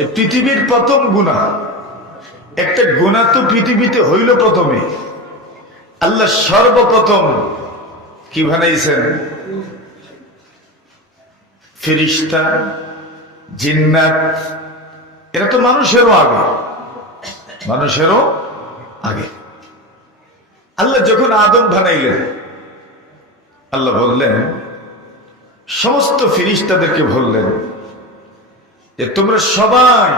যে পৃথিবীর প্রথম গুনাহ, একটা গুনাহ তো পৃথিবীতে হইল প্রথমে। আল্লাহ সর্বপ্রথম কি বানাইছেন? ফেরেশতা, জিন্নাত, এরা তো মানুষেরও আগে। আল্লাহ যখন আদম বানাইলেন, আল্লাহ বললেন, সমস্ত ফেরেশতাদেরকে বললেন যে তোমরা সবাই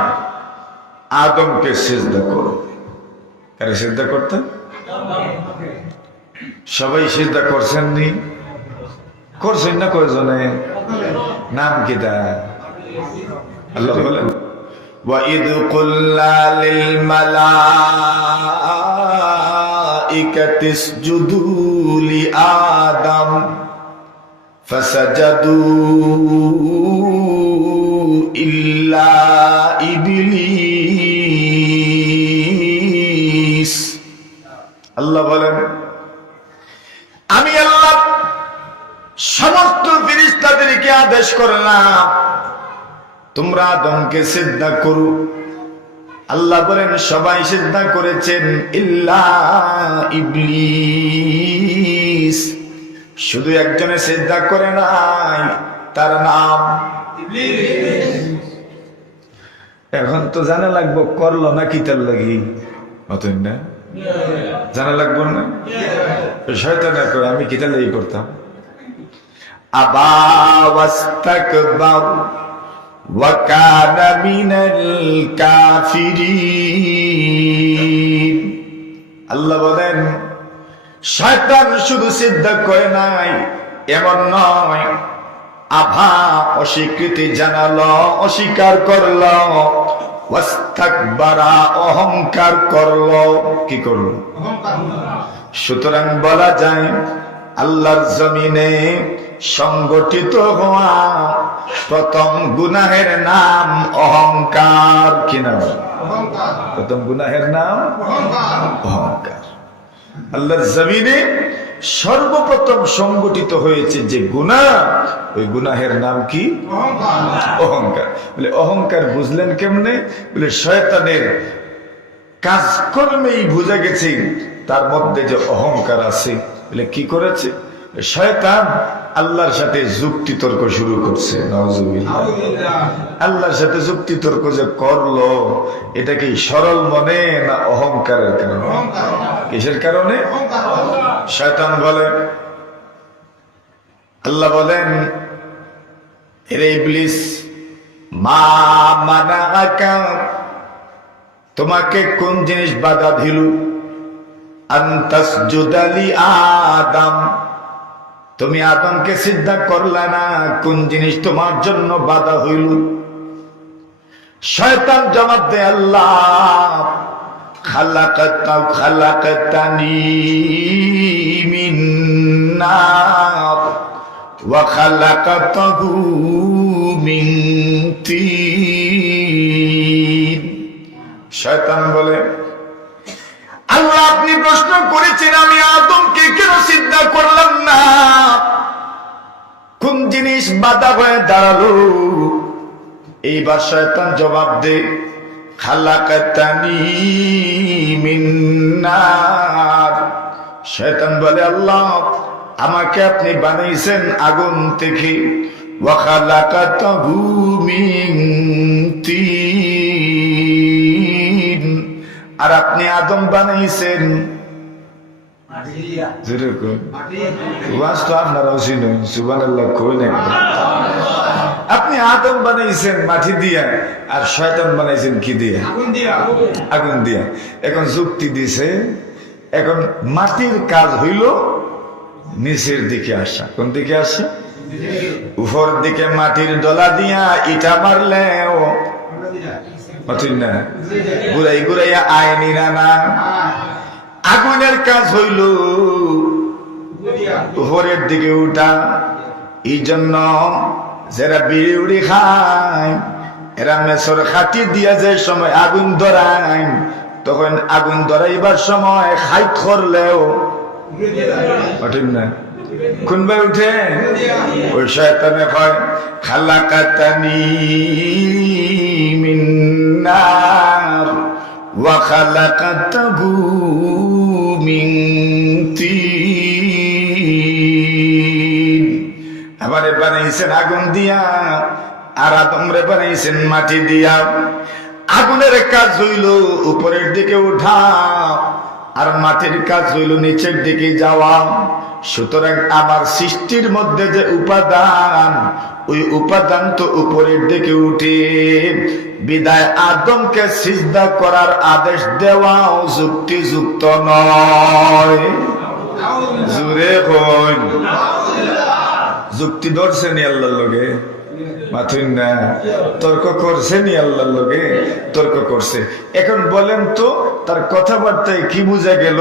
আদমকে সিজদা করো। কারে সিজদা করতেন? সবাই সিজদা করছেন নি? করছেন না কয়জনে? নাম কি তা? আল্লাহ বলেন, وَإِذْ قُلْنَا لِلْمَلَائِكَةِ اسْجُدُوا لِآدَمَ فَسَجَدُوا إِلَّا إِبْلِيسَ। আল্লাহ বলেন, আমি আল্লাহ সমস্ত ফেরেশতাদেরকে আদেশ করলাম তোমরা আদমকে সিজদা করো। আল্লাহ বলেন সবাই সিজদা করেছেন ইল্লা ইবলিস, শুধু একজনে সিজদা করে নাই, তার নাম ইবলিস। এখন তো জানা লাগবো করলো না কি তার লাগি, অতই না জানা লাগবো না? শয়তান করে আমি কি তার লাগি করতাম? আবা ওয়াস্তাকবার وَكَانَ مِنَ الْكَافِرِينَ। আল্লাহ বলেন শয়তান শুধু সিজদা করে নাই এমন নয়, আভা অস্বীকৃতি জানালো, অস্বীকার করলো, ওয়াস্তাকবারা অহংকার করলো। কি করলো? সুতরাং বলা যায় আল্লাহর জমিনে সংগঠিত হওয়া প্রথম গুনাহের নাম অহংকার। কি নাম? প্রথম গুনাহের নাম অহংকার। আল্লাহর জমিনে সর্বপ্রথম সংগঠিত হয়েছে যে গুনাহ, ওই গুনাহের নাম কি? অহংকার। বলে অহংকার বুঝলেন কেমনে? বলে শয়তানের কাজকর্মেই বুঝা গেছে তার মধ্যে যে অহংকার আছে। বলে কি করেছে? শয়তান আল্লাহর সাথে যুক্তি তর্ক শুরু করছে। নাউজুবিল্লাহ। আল্লাহর সাথে যুক্তি তর্ক যে করলো, এটা কি সরল মনে না অহংকারের কারণে? কিসের কারণে? শয়তান বলে, আল্লাহ বলেন, হে ইবলিস, মা মানাআকা, তোমাকে কোন জিনিস বাধা দিল? আনতাসজুদা লি আদম, তুমি আদমকে সিজদা করলা না, কোন জিনিস তোমার জন্য বাধা হইল? শয়তান জবাব দেয়, আল্লাহ খালাকাতানি মিন নার ওয়া খালাকাতাহু মিন তিন। শয়তান বলে, আল্লাহ আপনি প্রশ্ন করেছেন আমি আদমকে কেন সিজদা করলাম না, কোন জিনিস বাধা হয়ে দাঁড়ালো? এইবার শয়তান জবাব দে, খালাকাতানি মিন নার। শয়তান বলে, আল্লাহ আমাকে আপনি বানাইছেন আগুন থেকে, ওয়া খালাকাতাহু মিন তিন, আর আপনি আদম বানাইছেন আপনি আদম বানাইছেন মাটি দিয়া, আর শয়তান বানাইছেন কি দিয়া? আগুন দিয়া। এখন যুক্তি দিছে, এখন মাটির কাজ হইল নিচের দিকে আসা। কোন দিকে আসে? উপর দিকে মাটির ডলা দিয়া ইটা মারলেও না, ঘুরাই ঘুরাইয়া আয়নি না। আগুনের কাজ হইল উপরের দিকে উঠা। এই জন্য যারা বিড়ি উড়ি খায়, এরা মেসর খাটি দিয়া যে সময় আগুন ধরায়, তখন আগুন ধরাইবার সময় খাই করলেও ঠিক না, কোন ভাই উঠে? ওই শয়তানে কয় খালাকাতানি মিন খালাকাতাহু মিন তিন। আমারে বানাইছেন আগুন দিয়া, আর আদমরে বানাইছেন মাটি দিয়া। আগুনের কাজ হইল উপরের দিকে উঠা, আর মাটির কাজ হইল নিচের দিকে যাওয়া। সুতরাং আমার সৃষ্টির মধ্যে যে উপাদান, ওই উপাদান তো উপরের দিকে উঠে, বিদায় আদমকে সিজদা করার আদেশ দেওয়াও যুক্তিযুক্ত নয়। জুরে হইন যুক্তি ধরছেনি আল্লাহর লগে, মাথুন না তর্ক করছেনি আল্লাহর লগে, তর্ক করছে। এখন বলেন তো তার কথাবার্তায় কি বোঝা গেল?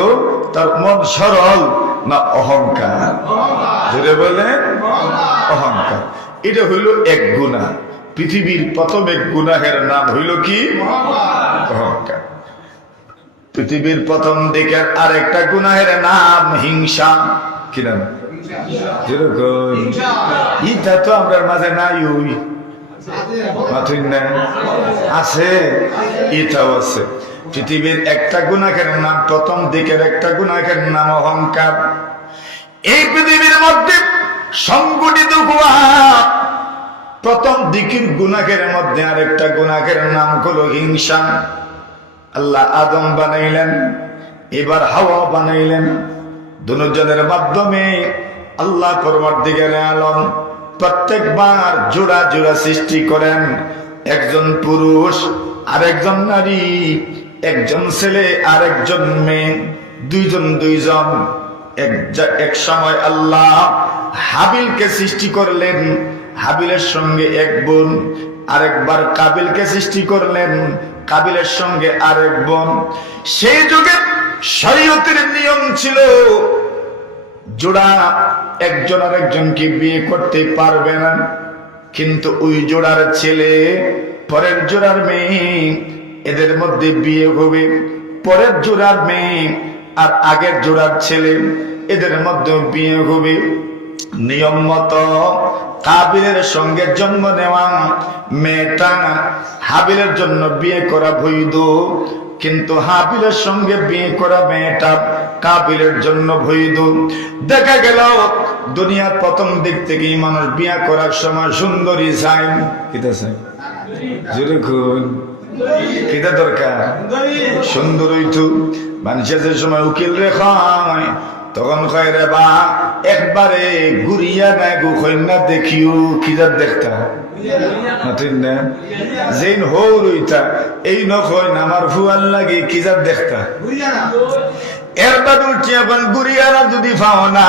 তার মন সরল না অহংকার? জুড়ে বলেন অহংকার। এটা হইল এক গুনাহ। পৃথিবীর প্রথম এক গুনাহের নাম হইল কি? অহংকার। পৃথিবীর প্রথম দিকের আরেকটা গুনাহের নাম হিংসা। কি নাম? যেরকম ইটা তো আমরা মাঝে নাই, ওই মাথুন না আছে, এটাও আছে। পৃথিবীর একটা গুনাহের নাম, প্রথম দিকের একটা গুনাহের নাম অহংকার। এই পৃথিবীর মধ্যে সংগঠিত হওয়া প্রথম দিকের গুনাহের মধ্যে আরেকটা গুনাহের নাম হলো হিংসা। আল্লাহ আদম বানাইলেন, এবার হাওয়া বানাইলেন। দুজনের মাধ্যমে আল্লাহ পরবর্তীকালে আলম প্রত্যেকবার জোড়া জোড়া সৃষ্টি করেন। একজন পুরুষ আর একজন নারী, একজন ছেলে আর একজন মেয়ে, দুইজন দুইজন। এক সময় আল্লাহ হাবিলকে সৃষ্টি করলেন, হাবিলের সঙ্গে এক বোন। আরেকবার কাবিলকে সৃষ্টি করলেন, কাবিলের সঙ্গে আরেক বোন। সেই যুগে শরীয়তের নিয়ম ছিল জোড়া একজন আর একজনকে বিয়ে করতে পারবে না, কিন্তু ওই জোড়ার ছেলে পরের জোড়ার মেয়ে, এদের মধ্যে বিয়ে হবে। পরের জোড়ার মেয়ে আর আগের জোড়ার ছেলে, এদের মধ্যে বিয়ে হবে। নিয়ম মতো কাবিলের সঙ্গে জন্ম নেওয়া মেয়েটা হাবিলের জন্য বিয়ে করা বৈধ, কিন্তু হাবিলের সঙ্গে বিয়ে করা মেয়েটা কাবিলের জন্য বৈধ। দেখা গেল দুনিয়ার প্রথম দিক থেকেই মানুষ বিয়ে করার সময় সুন্দরী চাই। কিতা চাই? যেরকম কিতা দরকার? সুন্দর হইতো। মানুষের যে সময় উকিল রেখায়, তখন কয় রে বা একবারে ঘুরিয়া নাই গো কন্যা দেখিও। কিজার দেখতা না যেই হইতা এই নয় আমার ফুয়াল লাগে, কিজার দেখতা। এর বাদ উঠিয়াখন ঘুরিয়ারা যদি পাও না,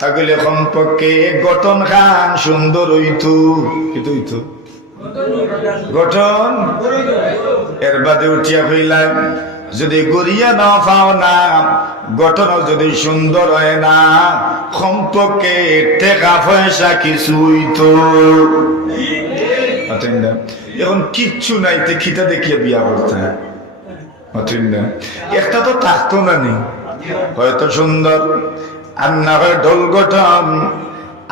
তাহলে কমপক্ষে গঠন খান সুন্দর হইতো। কিন্তু হইতো গঠন। এর বাদে উঠিয়া হইলাম যদি গড়িয়া না পাও না, গঠন যদি সুন্দর হয় না, কমপক্ষে টাকা পয়সা কিছুই তো। এখন কিচ্ছু নাই, খিতা দেখিয়া বিয়া করতে একটা তো থাকতো না নি, হয়তো সুন্দর আর না হয় ঢোল গঠন,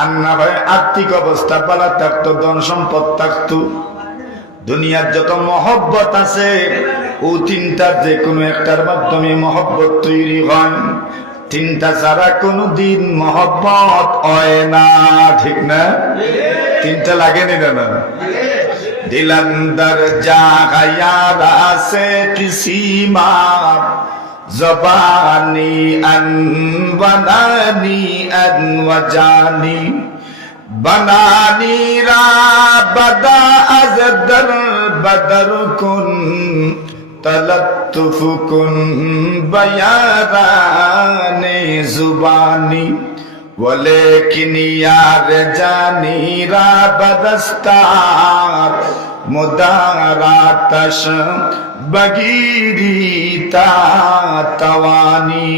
আর না হয় আর্থিক অবস্থা পালা থাকতো, ধন সম্পদ থাকতো। দুনিয়ার যত মহব্বত আছে, ও তিনটার যে কোনো একটার মাধ্যমে মহব্বত তৈরি হয়। তিনটা ছাড়া কোনদিন মহব্বত হয় না, ঠিক না? তিনটা লাগেনি না? দিলান্দার জাগায়ারা সে কিসিমা জবানি আন বানানি আন ওয়াজানি বানানি রা বাদা আজ দর বদর কুন তলত্তুফ কুন বয়ারানে জুবানি ওয়ালাকিন ইয়ার জানি রা বদস্তার মুদারাতাশ বগিরি তা তওয়ানি।